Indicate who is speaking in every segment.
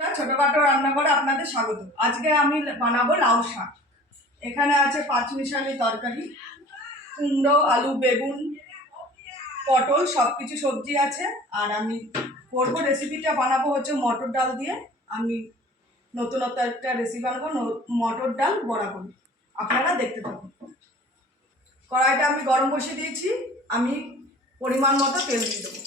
Speaker 1: ছোটখাটো রান্নাঘরে আপনাদের স্বাগত। আজকে আমি বানাবো লাউ শাক। এখানে আছে পাঁচমিশালি তরকারি, কুমড়ো, আলু, বেগুন, পটল সব কিছু সবজি আছে। আর আমি করব রেসিপিটা বানাবো হচ্ছে মটর ডাল দিয়ে। আমি নতুনত্ব একটা রেসিপি বানাবো মটর ডাল বড়া করি। আপনারা দেখতে থাকুন। কড়াইটা আমি গরম বসিয়ে দিয়েছি। আমি পরিমাণ মতো তেল দিয়ে দেবো।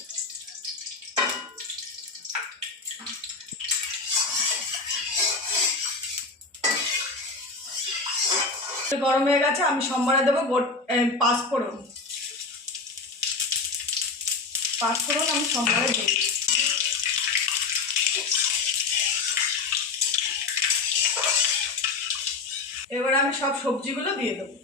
Speaker 1: গরম হয়ে গেছে আমি সোমবারে দেবো পাঁচফোড়ন পাঁচফোড়ন আমি সোমবারে দেব। এবার আমি সব সবজিগুলো দিয়ে দেবো।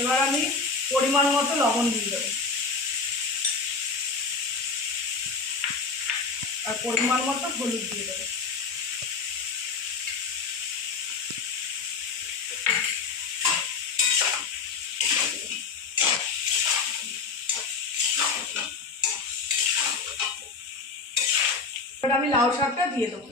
Speaker 1: এবার আমি পরিমাণ মতো লবণ দিয়ে দেবো। আর পরিমাণ মতো হলুদ দিয়ে দেবো। আমি লাউ শাকটা দিয়ে দেবো।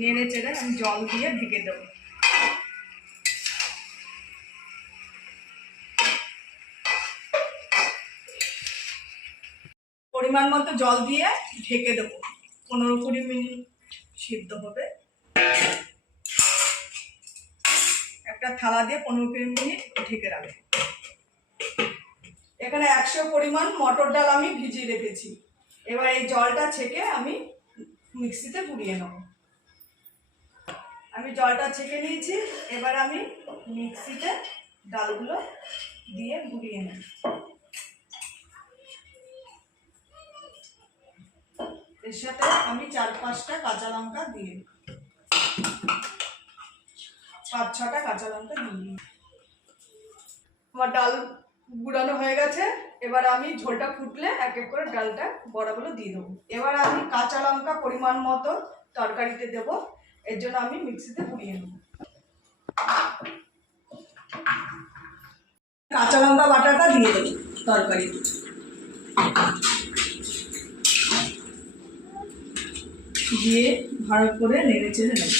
Speaker 1: নেড়ে চেড়ে আমি জল দিয়ে ঢেকে দেবো। পরিমাণ মতো জল দিয়ে ঢেকে দেবো। পনেরো কুড়ি মিনিট সিদ্ধ হবে। একটা থালা দিয়ে পনেরো কুড়ি মিনিট ঢেকে রাখব। এখানে একশো পরিমাণ মটর ডাল আমি ভিজিয়ে রেখেছি। এবার এই জলটা ছেঁকে আমি মিক্সিতে গুঁড়িয়ে নেব। আমি জলটা ছেঁকে নিয়েছি, এবার আমি মিক্সিতে ডালগুলো দিয়ে গুঁড়িয়ে নিই এর সাথে আমি চার পাঁচটা কাঁচা লঙ্কা দিয়ে। পাঁচ ছটা কাঁচা লঙ্কা দিয়ে। আমার ডাল গুঁড়ানো হয়ে গেছে, এবার আমি ঝোলটা ফুটলে এক এক করে ডালটা বড়াগুলো দিয়ে দেবো এবার আমি কাঁচা লঙ্কা পরিমাণ মতো তরকারিতে দেব এর জন্য আমি মিক্সিতে গুঁড়িয়ে নেব। কাঁচা লঙ্কা বাটাটা দিয়ে দেবো তরকারি। দিয়ে ভালো করে নেড়ে চেড়ে নেব।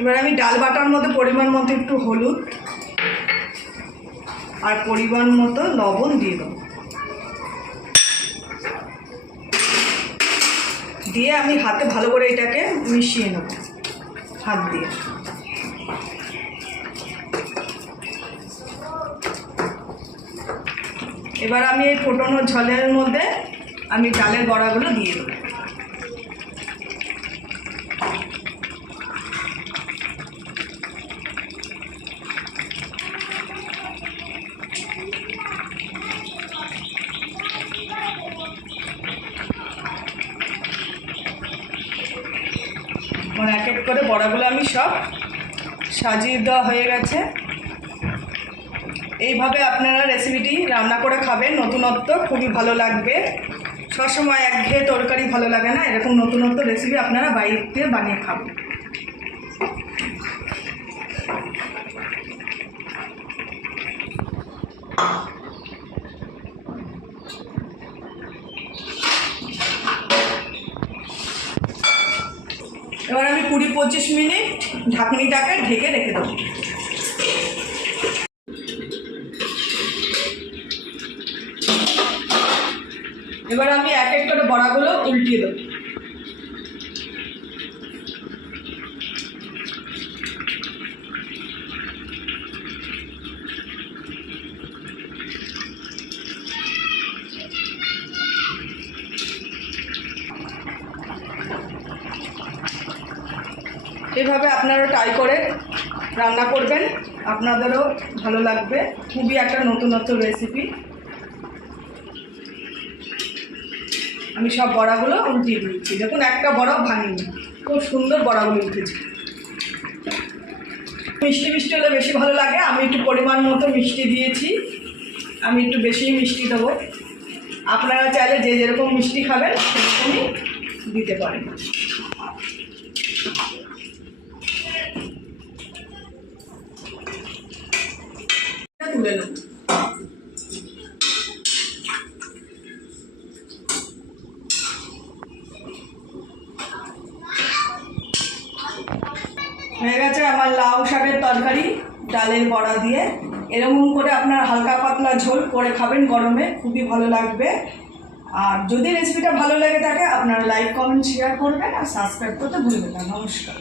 Speaker 1: এবার আমি ডাল বাটার মধ্যে পরিমাণ মতো একটু হলুদ আর পরিমাণ মতো লবণ দিয়ে দেবো। দিয়ে আমি হাতে ভালো করে এটাকে মিশিয়ে নেব, হাত দিয়ে। এবার আমি এই ফোটানো ঝলের মধ্যে আমি ডালের বড়াগুলো দিয়ে দেবো আমার এক এক করে বড়াগুলো আমি সব সাজিয়ে দেওয়া হয়ে গেছে। এইভাবে আপনারা রেসিপিটি রান্না করে খাবেন। নতুনত্ব খুবই ভালো লাগবে। সবসময় একঘেয়ে তরকারি ভালো লাগে না। এরকম নতুনত্ব রেসিপি আপনারা বাড়িতে বানিয়ে খাবেন। এবার কুড়ি পঁচিশ মিনিট ঢাকনিটাকে ঢেকে রেখে দেবো। এবার আমি এক এক করে বড়াগুলো উল্টিয়ে দেবো। এভাবে আপনারা ট্রাই করে রান্না করবেন। আপনাদেরও ভালো লাগবে। খুবই একটা নতুনত্ব রেসিপি আমি সব বড়াগুলো উল্টিয়ে দিচ্ছি দেখুন, একটা বড়া ভাঙিনি। খুব সুন্দর বড়াগুলো উঠেছে। মিষ্টি মিষ্টি হলে বেশি ভালো লাগে। আমি একটু পরিমাণ মতো মিষ্টি দিয়েছি। আমি একটু বেশি মিষ্টি দেবো। আপনারা চাইলে যে যেরকম মিষ্টি খাবেন, সেরকমই দিতে পারেন। তুলে নেব হয়ে গেছে আমার লাউ শাকের তরকারি, ডালের বড়া দিয়ে। এরকম করে আপনার হালকা পাতলা ঝোল করে খাবেন গরমে, খুবই ভালো লাগবে। আর যদি রেসিপিটা ভালো লেগে থাকে, আপনারা লাইক কমেন্ট শেয়ার করবেন আর সাবস্ক্রাইব করতে ভুলবেন না। নমস্কার।